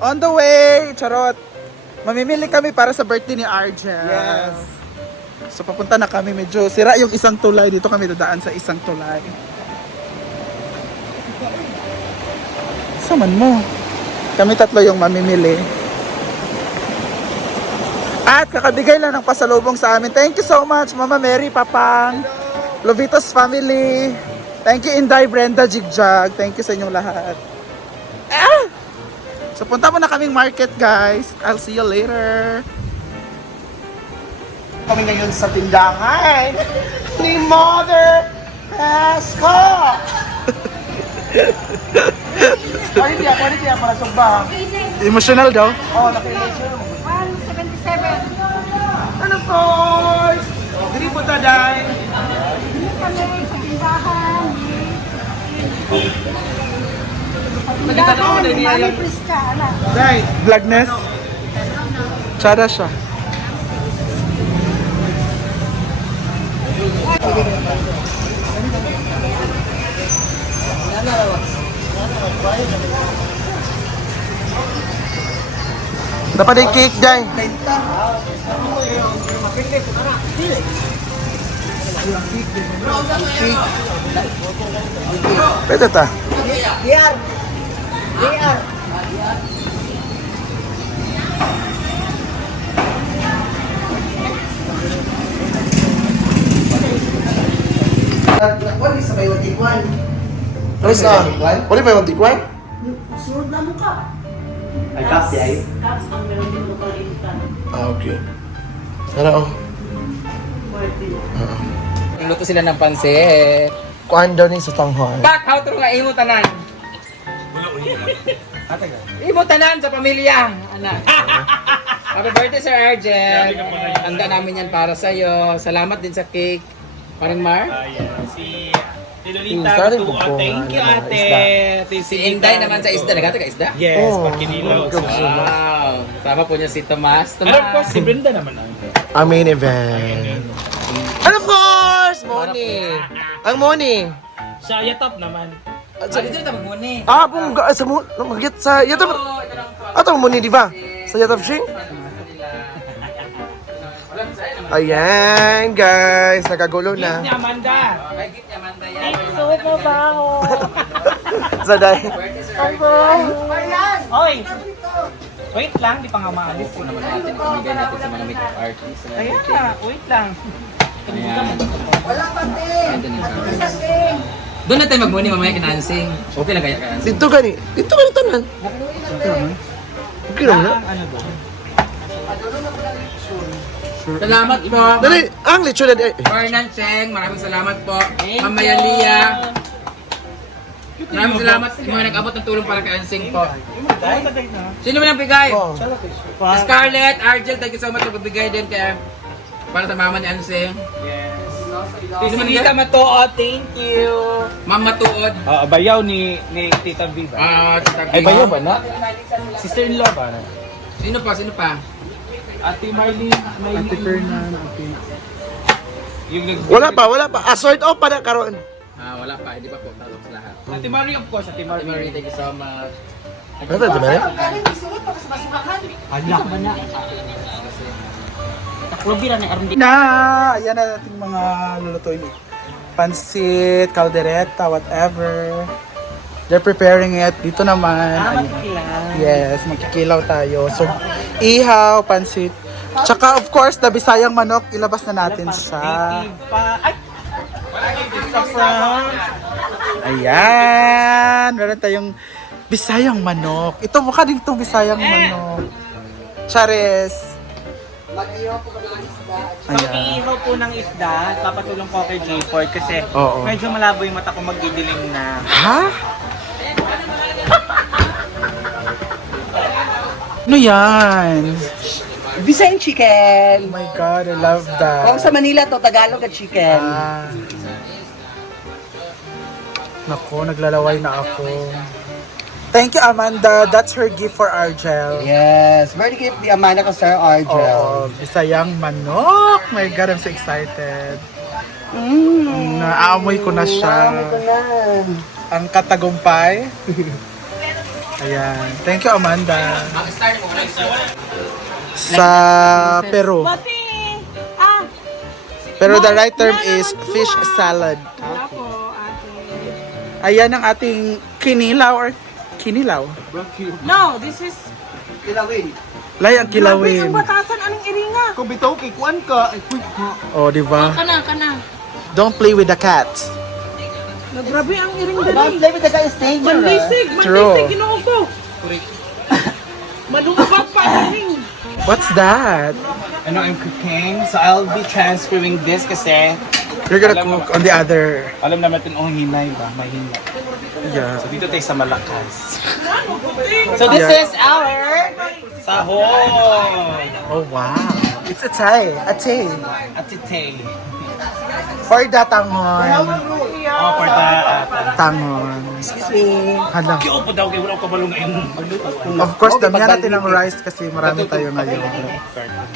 On the way! Charot! Mamimili kami para sa birthday ni Argel. Yes. So papunta na kami. Medyo sira yung isang tulay. Dito kami dadaan sa isang tulay. Saman mo. Kami tatlo yung mamimili. At kakabigay lang ng pasalubong sa amin. Thank you so much, Mama Mary, Papang, Lovitos family. Thank you, Inday, Brenda, Jigjag. Thank you sa inyong lahat. So punta mo na kaming market, guys. I'll see you later. Kami ngayon sa tindahan ni Mother Pesco. Ano diya para sumbang? Emotional daw? Oo, naka-emotional. 177. Ano boys? Dili po taday. Hindi kami sa tindahan. Tindahan, Mami Priska, anak. Day, vlogness. Tsada siya. Dapat ay cake, Day. Pwede ta. DR. DR. What is sabay yung tikwan? Alis na. Wali pa yung tikwan? Sunod na mo ka. Ay, kasi ay. Caps ang meron dito ko rin ka. Okay. Tara, oh. Luto sila ng pansit. Kuhaan daw ni sa tanghon. Bak, how to nga imo tanan? Imo tanan sa pamilya, anak. Happy birthday, Sir Arjen. Handa namin yan para sa'yo. Salamat din sa cake. Parang Mar? Si Lolita, Lolita Tuwa. Thank you, ate. Si Inday naman sa isda. Nagata ka isda? Yes, Oh, pagkinilaw. Wow. Sama po niya si Tomas. And of course, si Brenda naman ang. Ang main event. And of course, Moni. Ang Moni. Siya, yatap naman. Sabi dito naman muna eh. Ah, bungga sa mo, magyat sa yatab. Ato Moni, di ba? Sa yatab shing. Ayan, guys, nakagulo Gift na. ni Amanda. May gift niya, Amanda yan. Suot mo ba ako? Sa day. Birthday, Sir Arjen. Oy! Wait lang, di pa nga maalis. Ito naman natin, ibigay natin sa mga makeup artists. Kaya nga, wait lang. Ayan. Wala pa, te. Ayan, doon na tayo mag-muni, mamaya kinansing. Okay lang kaya kinansing. Dito gani. Dito gani tanan. Okay lang na. Ano ba? Salamat po. Dali, ang lechon na di. Fernan Cheng, maraming salamat po. Ma'am Mayalia. Maraming salamat sa mga nag-abot ng tulong para kay Ansing po. Sino man ang bigay? Oh. Scarlett, Argel, thank you so much for pagbigay din kay para sa mama ni Ansing. Si Tita Matuod, thank you. Ma'am Matuod. Bayaw ni Tita Viva. Tita Ay, bayaw ba na? Sister-in-law ba na? Sino pa? Sino pa? Ate Marlene. Ate Fernan, ate. Yung Wala pa. Assort off pa na karon. Wala pa, hindi pa po. Talok sa lahat. Ate Marie, of course, Ate Ate Marie, Marie. thank you so much. Ano ba ito, Mare? Na, ayan na ating mga lulutuin. Pansit, caldereta, whatever. They're preparing it. Dito naman. Ayan. Yes, magkikilaw tayo. So, ihaw, pansit. Tsaka of course, the Bisayang manok, ilabas na natin siya. Ay! Ayan, meron tayong Bisayang manok. Ito, mukha din itong Bisayang manok. Chares. Ayan. Pag-iihaw po ng isda, papatulong ko kay J4 kasi Oo. medyo malabo yung mata ko, magdidilim na. Ha? Ano yan? Bisayang chicken. Oh my God, I love that. Kung sa Manila to, Tagalog at chicken. Ah. Nako, naglalaway na ako. Thank you, Amanda. That's her gift for Argel. Yes, birthday gift ni Amanda ko, Sir Argel. Oo, Bisayang manok. My God, I'm so excited. Naamoy ko na siya. Naamoy ko na. Ang katagumpay. Ayan. Thank you, Amanda. Ang start mo, Sa Peru. Bati! Ah! Pero the right term is fish salad. Wala po, ate. Ayan ang ating kinilaw or kinilaw. No, this is... Lay ang Grabe, ang kilawin. batasan, anong iringa? Kung bitaw kay kuan ka, ay quick ha. Oh, di ba? Kana, kana. Don't play with the cats. Grabe ang iring Don't dali. play with the guy is dangerous. Mandisig, True. mandisig, ginoo ko. Malungkot pa iring. What's that? Ano, I'm cooking. So I'll be transferring this kasi You're gonna cook on the other. alam naman natin, oh, hinay ba? May hinay. Yeah. So dito tayo sa Malakas. So this Yeah. is our sahog. Oh, wow. It's a Thai. A Thai. Atite. For the tangon. Oh, for the... Tangon. Excuse me. Hala. Kyo po daw kayo, wala ko balong ngayon. Of course, damihan natin ng rice kasi marami tayo ngayon.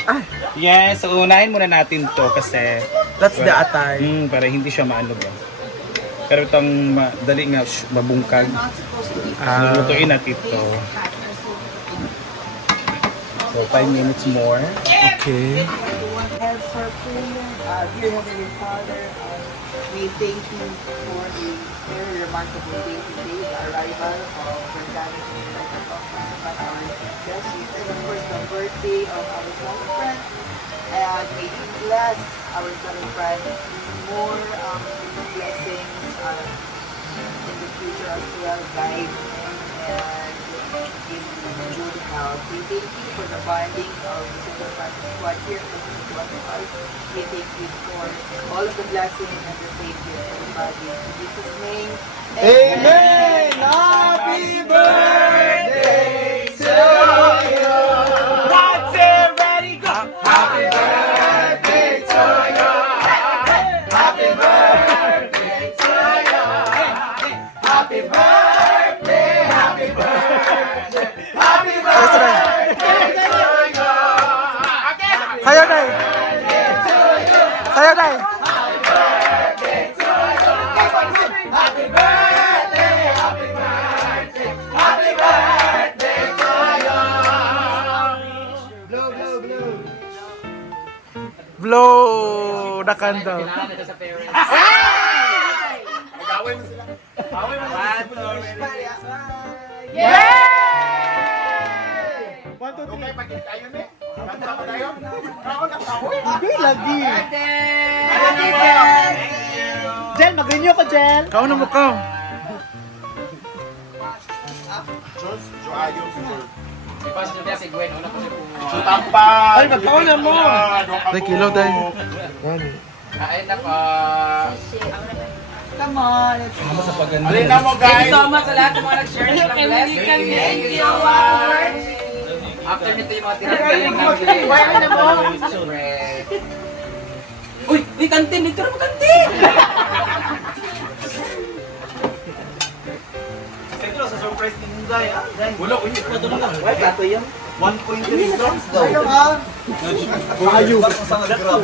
Ah, Yes, so unahin muna natin to kasi that's the atay. para hindi siya maano ba. Pero itong dali nga mabungkag. Lutuin natin ito. So 5 minutes more. Okay. And for prayer, dear Heavenly Father, we thank you for a very remarkable day today, the arrival of Organic at our guests, and of course the birthday of our celebrant. And may you bless our celebrant with more blessings in the future as well, guide him and give him good health. We thank you for the bonding of the Super Practice Squad here at the 25. We thank you for all of the blessings and the safety of everybody. In Jesus' name, Amen! Happy birthday to you! That's it, ready, go! Happy birthday to you! Happy birthday to you! Happy birthday, happy birthday, happy birthday to you! Sayo, Day. Sayo, Day. Happy birthday, happy birthday, happy birthday to you! Blow, blow, blow. Blow the candle. kailangan nito sa parents. Magawin mo sila. Awin mo sila. Okay, pagkita tayo ni. Kanta pa tayo. Ako na tayo. Happy lagi. Happy birthday! Jel, magrinyo ko, Jel. Kao na mo, kao. Ipas nyo niya si Gwen. Una ko siya po. Tampay! Ay, magkauna mo. Day, kilo, Day. Kain na pa. Come on. Alin na mo, Thank guys! you so much sa lahat ng mga nag-share ng blessing. Thank you so much. After nito yung mga tinagaling namin. Kain na mo. Siyempre. Uy! Uy! Kantin! Dito na mo kantin! Wala, uy. Ano ka?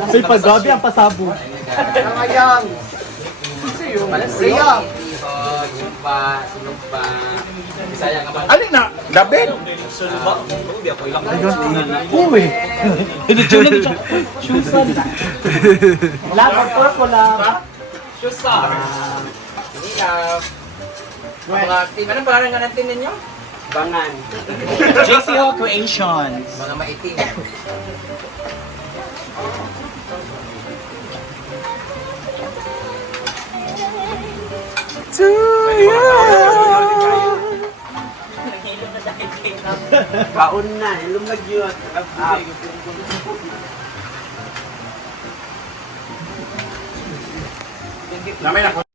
Say, paggabi ang pasabog. Nangayang. Malasig. Sumpa. Sinumpa. Bisaya ka ba? Alin na? David? I don't eat. Uy! Shusan. Laban ko lang. Shusa. Ikaw. Mga team. Anong pangalan nga ng team ninyo? Bangan. JCO Creations. Mga maitim. To you. Kaon na, lumag yun. Namay na.